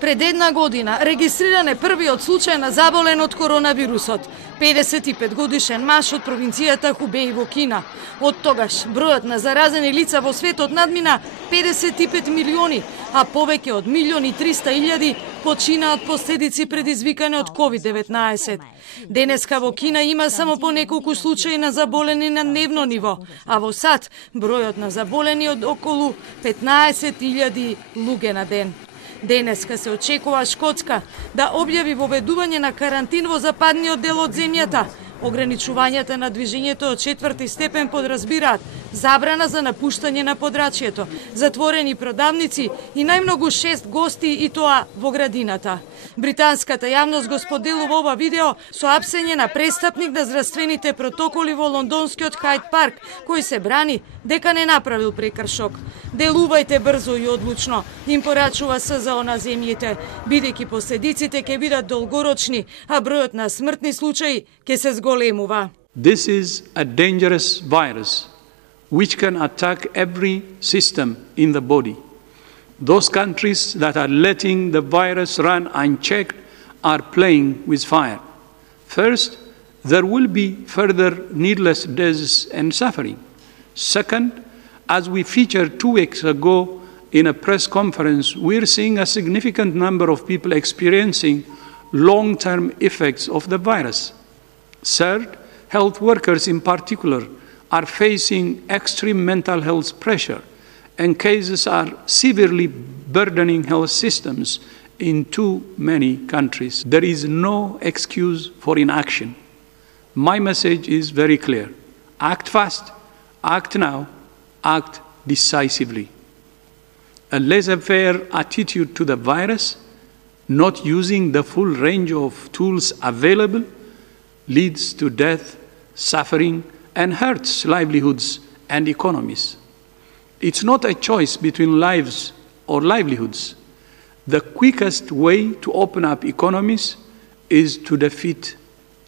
Пред една година регистриран е првиот случај на заболен од коронавирусот. 55 годишен маж од провинцијата Хубеј во Кина. Од тогаш бројот на заразени лица во светот надмина 55 милиони, а повеќе од 1.300.000 почина од последици предизвикани од COVID-19. Денеска во Кина има само по неколку случаи на заболени на дневно ниво, а во САД бројот на заболени од околу 15.000 луѓе на ден. Денеска се очекува Шкотска да објави воведување на карантин во западниот дел од земјата. Ограничувањата на движењето од 4-ти степен подразбираат забрана за напуштање на подрачјето, затворени продавници и најмногу 6 гости и тоа во градината. Британската јавност го споделува ова видео со апсење на престапник на здравствените протоколи во лондонскиот Хайд парк, кој се брани дека не направил прекршок. Делувајте брзо и одлучно, им порачува СЗО на земјите, бидејќи последиците ќе бидат долгорочни, а бројот на смртни случаи ќе се зголемува. This is a dangerous virus which can attack every system in the body. Those countries that are letting the virus run unchecked are playing with fire. First, there will be further needless deaths and suffering. Second, as we featured 2 weeks ago in a press conference, we're seeing a significant number of people experiencing long-term effects of the virus. Third, health workers in particular are facing extreme mental health pressure, and cases are severely burdening health systems in too many countries. There is no excuse for inaction. My message is very clear. Act fast, act now, act decisively. A laissez-faire attitude to the virus, not using the full range of tools available, leads to death, suffering, and hurts livelihoods and economies. It's not a choice between lives or livelihoods. The quickest way to open up economies is to defeat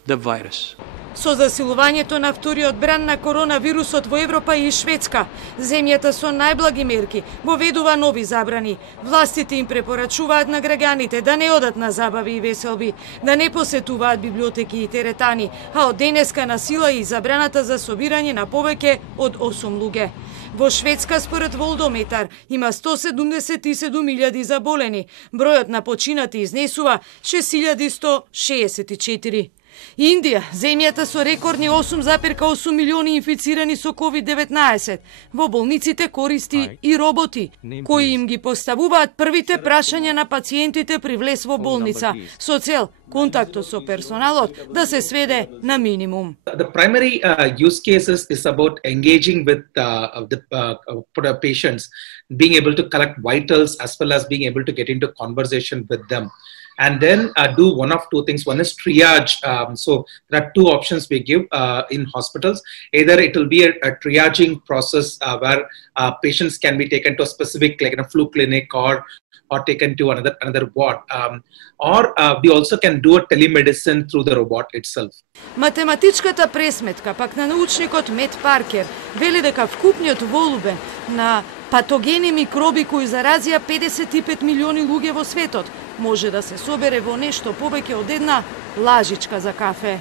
the virus. Со засилувањето на вториот бран на коронавирусот во Европа и Шведска, земјата со најблаги мерки воведува нови забрани. Властите им препорачуваат на граѓаните да не одат на забави и веселби, да не посетуваат библиотеки и теретани, а од денеска на сила и забраната за собирање на повеќе од 8 луѓе. Во Шведска, според Волдометар, има 177.000 заболени. Бројот на починати изнесува 6.164. Индија, земјата со рекордни 8,8 милиони инфицирани со COVID-19. Во болниците користи и роботи, кои им ги поставуваат првите прашања на пациентите при влез во болница, со цел контактот со персоналот да се сведе на минимум. The primary use cases is about engaging with the patients, being able to collect vitals as well as being able to get into conversation with them. And then do one of 2 things. One is triage. So there are 2 options we give in hospitals. Either it will be a triaging process where patients can be taken to a specific, like in a flu clinic or taken to another ward. Or we also can do a telemedicine through the robot itself. Математичката пресметка пак на научникот Мет Паркер вели дека вкупниот волубен на патогени микроби кои заразија 55 милиони луѓе во светот може да се собере во нешто повеќе од една лажичка за кафе.